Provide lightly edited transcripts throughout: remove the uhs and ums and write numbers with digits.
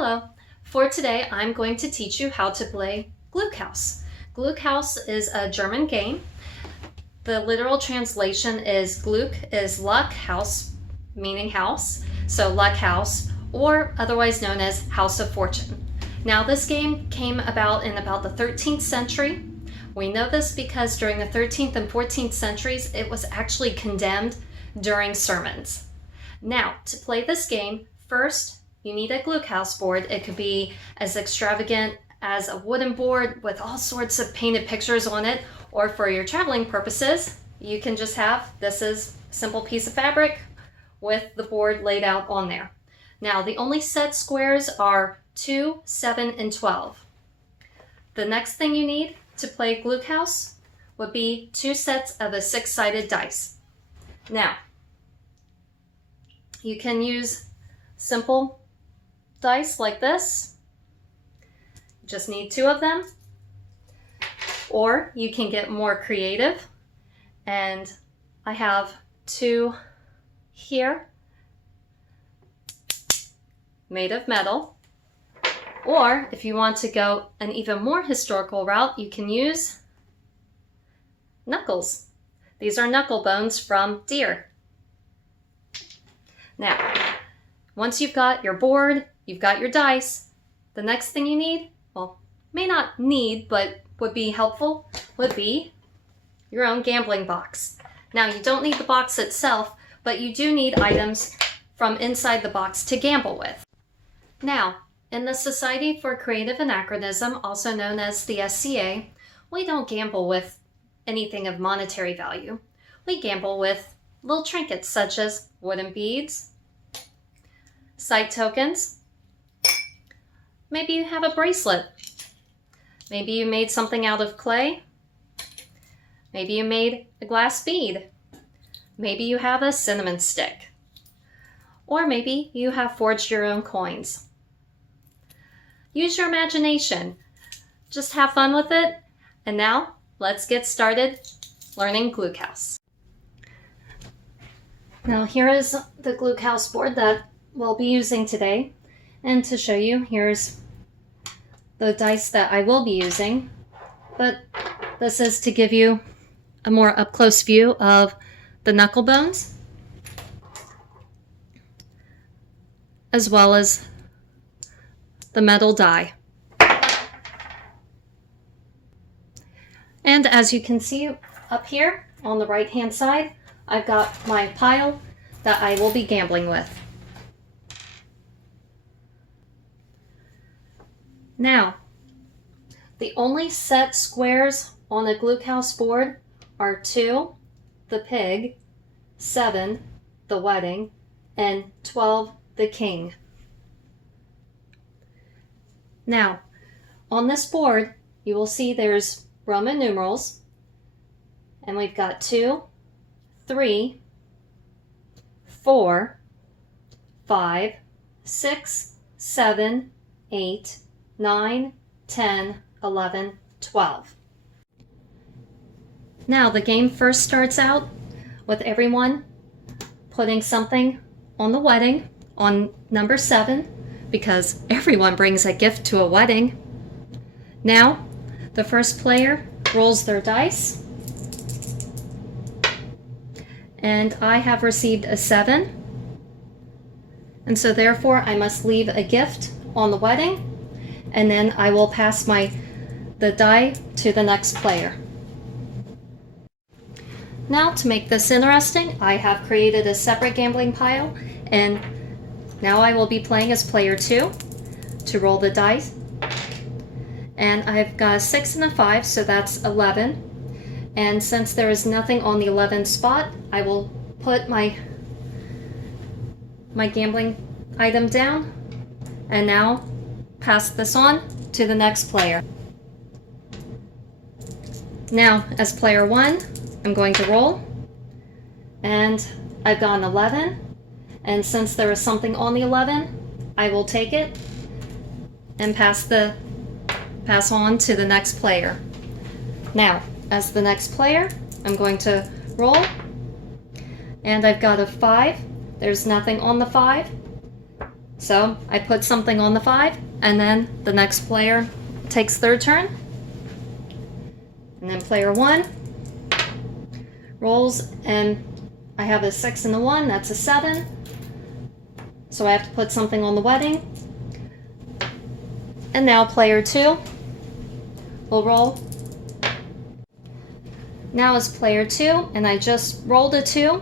Hello. For today, I'm going to teach you how to play Glückhaus. Glückhaus is a German game. The literal translation is Glück is luck, house meaning house, so luck house, or otherwise known as House of Fortune. Now this game came about in about the 13th century. We know this because during the 13th and 14th centuries, it was actually condemned during sermons. Now, to play this game, first, you need a Glückhaus board. It could be as extravagant as a wooden board with all sorts of painted pictures on it, or for your traveling purposes, you can just have this is a simple piece of fabric with the board laid out on there. Now, the only set squares are 2, 7, and 12. The next thing you need to play Glückhaus would be 2 sets of a 6-sided dice. Now, you can use simple dice like this. You just need 2 of them. Or you can get more creative. And I have 2 here made of metal. Or if you want to go an even more historical route, you can use knuckles. These are knuckle bones from deer. Now, once you've got your board, you've got your dice, the next thing you need, well, may not need, but would be helpful, would be your own gambling box. Now, you don't need the box itself, but you do need items from inside the box to gamble with. Now, in the Society for Creative Anachronism, also known as the SCA, we don't gamble with anything of monetary value. We gamble with little trinkets such as wooden beads, sight tokens. Maybe you have a bracelet. Maybe you made something out of clay. Maybe you made a glass bead. Maybe you have a cinnamon stick. Or maybe you have forged your own coins. Use your imagination. Just have fun with it. And now, let's get started learning Glückhaus. Now here is the Glückhaus board that we'll be using today. And to show you, here's the dice that I will be using. But this is to give you a more up-close view of the knuckle bones, as well as the metal die. And as you can see up here on the right-hand side, I've got my pile that I will be gambling with. Now, the only set squares on a Glückhaus board are 2, the pig, 7, the wedding, and 12, the king. Now, on this board, you will see there's Roman numerals, and we've got 2, 3, 4, 5, 6, 7, 8, 9, 10, 11, 12. Now the game first starts out with everyone putting something on the wedding on number 7 because everyone brings a gift to a wedding. Now the first player rolls their dice, and I have received a 7, and so therefore I must leave a gift on the wedding, and then I will pass the die to the next player. Now, to make this interesting, I have created a separate gambling pile, and now I will be playing as player 2 to roll the dice. And I've got a 6 and a 5, so that's 11. And since there is nothing on the 11 spot, I will put my gambling item down, and now pass this on to the next player. Now, as player 1, I'm going to roll, and I've got an 11, and since there is something on the 11, I will take it and pass on to the next player. Now, as the next player, I'm going to roll, and I've got a 5. There's nothing on the 5, So I put something on the 5, and then the next player takes their turn. And then player 1 rolls, and I have a 6 and a 1, that's a 7. So I have to put something on the wedding. And now player 2 will roll. Now is player 2, and I just rolled a 2.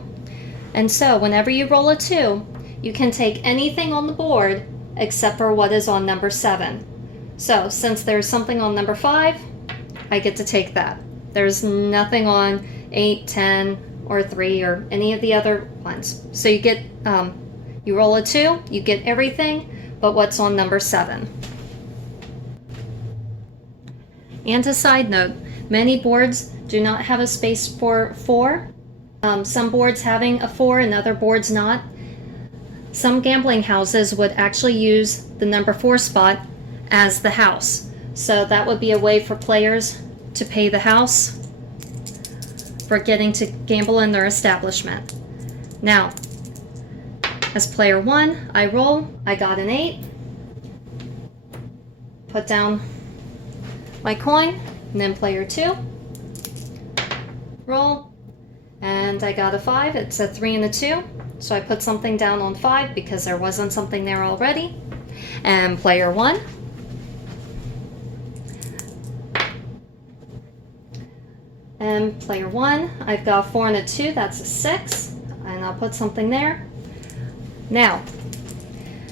And so whenever you roll a 2, you can take anything on the board except for what is on number 7. So since there's something on number 5, I get to take that. There's nothing on 8, 10, or 3, or any of the other ones. So you get, you roll a 2, you get everything but what's on number 7. And a side note, many boards do not have a space for 4. Some boards having a 4 and other boards not. Some gambling houses would actually use the number 4 spot as the house. So that would be a way for players to pay the house for getting to gamble in their establishment. Now, as player 1, I roll. I got an 8. Put down my coin, and then player 2, roll, and I got a 5. It's a 3 and a 2, so I put something down on 5 because there wasn't something there already. And player 1, and player 1, I've got a 4 and a 2, that's a 6, and I'll put something there. Now,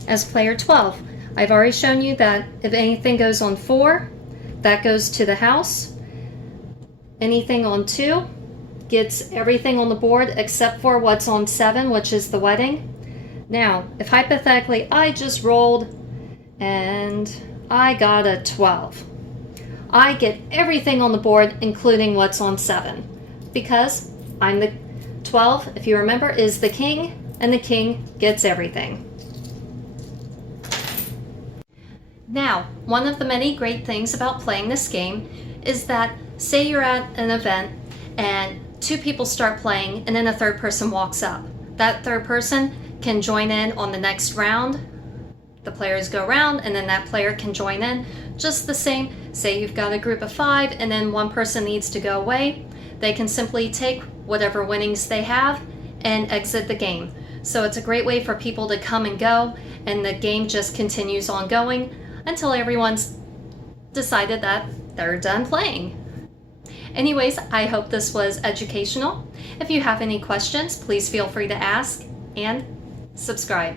as player 12, I've already shown you that if anything goes on 4, that goes to the house. Anything on 2 gets everything on the board except for what's on 7, which is the wedding. Now, if hypothetically I just rolled and I got a 12, I get everything on the board including what's on 7, because I'm the 12, if you remember, is the king, and the king gets everything. Now, one of the many great things about playing this game is that, say you're at an event and 2 people start playing and then a third person walks up. That third person can join in on the next round. The players go around and then that player can join in. Just the same, say you've got a group of 5 and then one person needs to go away. They can simply take whatever winnings they have and exit the game. So it's a great way for people to come and go, and the game just continues on going until everyone's decided that they're done playing. Anyways, I hope this was educational. If you have any questions, please feel free to ask and subscribe.